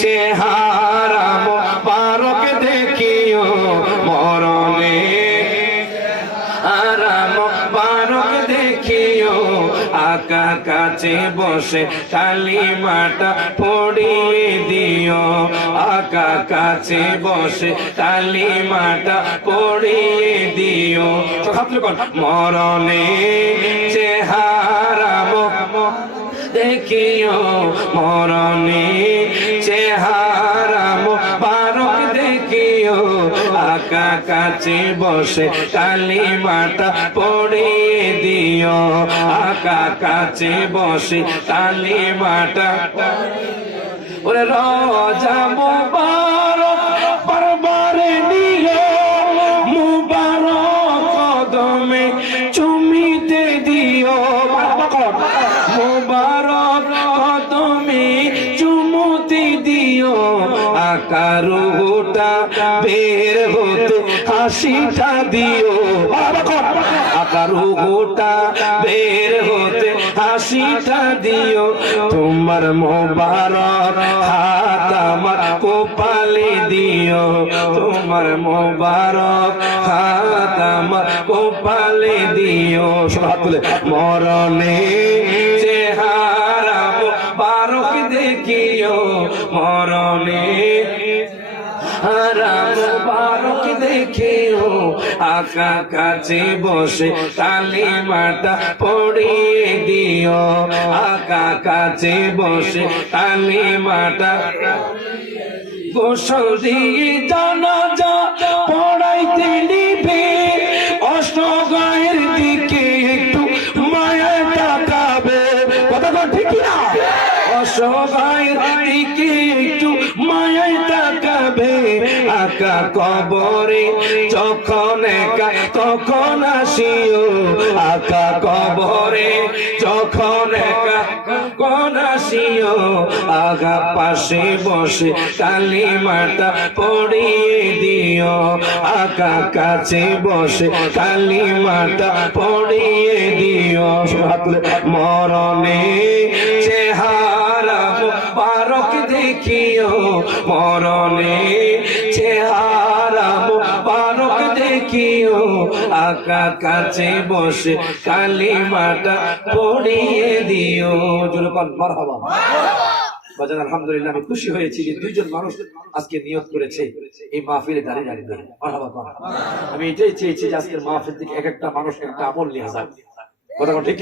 চেহারা মোবারক দেখিও মরণে চেহারা মোবারক দেখিও আকা কাছে বসে কালিমাটা পড়িয়ে দিও আকা কাছে বসে কালিমাটা পড়িয়ে দিও মরণে চেহারা দেখিও মরণে চেহারা মোবারক দেখিও আকা কাছে বসে কালিমাটা পড়িয়ে দিও আকা কাছে বসে কালিমাটা ওরে রোজা মোবারক বারবারে নিও মুবারক কদমে চুমিতে দিও মুবারক কদমে চুমুতে দিও আকারুটা বের হতে হাসিটা দিও আকারুটা বের হতে হাসিটা দিও তোমার মোবারক হাত আমার কপালে দিও তোমার মোবারক হাত আমার কপালে দিও হাত তুলে মরণে চেহারা মোবারক দেখিও মরণে মোবারক দেখিও আকা কাছে বসে কালিমাটা পড়িয়ে দিও আকা কাছে বসে কালিমাটা গোসল দিয়ে জানাজা পড়াইতে নিবে অষ্টগায়ের দিকে একটু মায়া তাকাবে কথা ঠিক না অষ্টগায়ের দিকে একটু মায়া তাকাবে আকা কবরে যখন একা তখন আসিও আকা কবরে যখন একা তখন আসিও আগা পাশে বসে কালিমাটা পড়িয়ে দিও আকা কাছে বসে কালিমাটা পড়িয়ে দিও মরণে চেহারা মোবারক দেখিও মরণে চেহারা মোবারক দেখিও আকা কাছে বসে কালিমাটা পড়িয়ে দিও জোরে বল মারহাবা বাজান আলহামদুলিল্লাহ আমি খুশি হয়েছি যে দুইজন মানুষ আজকে নিয়ত করেছে এই মাহফিলে দাঁড়িয়ে দাঁড়িয়ে মারহাবা আমি এটাই চেয়েছি যে আজকের মাহফিল থেকে এক একটা মানুষ একটা আমল নিয়ে যাক কথা ঠিক